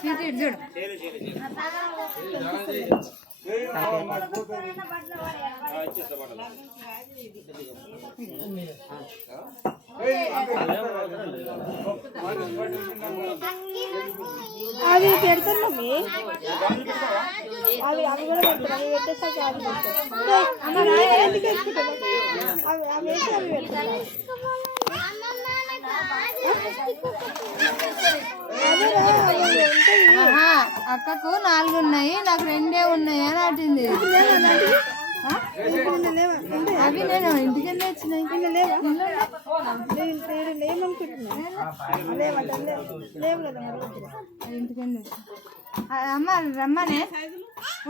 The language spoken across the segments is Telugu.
చూడు అవి పెడతాను అవి అవి కూడా పెడతారు అవి పెట్టేసాక అవి పెడతారు అవి అవి వేసి అవి పెడతారు అక్కకు 4 ఉన్నాయి నాకు 2 ఉన్నాయి అని అటింది అవి నేను ఇంటికి వచ్చినాయి ఇంటికి అమ్మ రమ్మనే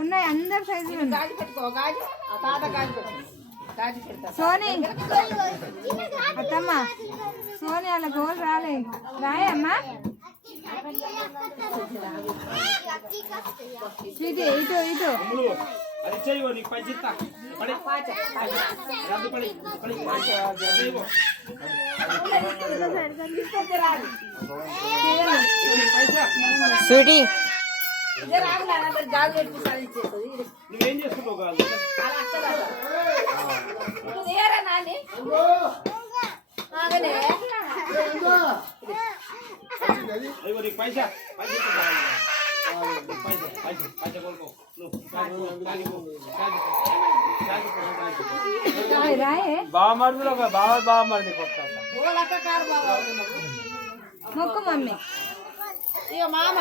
ఉన్నాయి అందరు సైజులు ఉన్నాయి సోనీ అత్తమ్మ సోనీ అలా గోల్ రాలే రాయమ్మా ఇటు ఇటు ఇటు స్వీటీ నువ్వేం చేసుకుంటావు పైసా బాగా మడుగులో బాగా మడి మొక్కు మమ్మీ ఇక మామ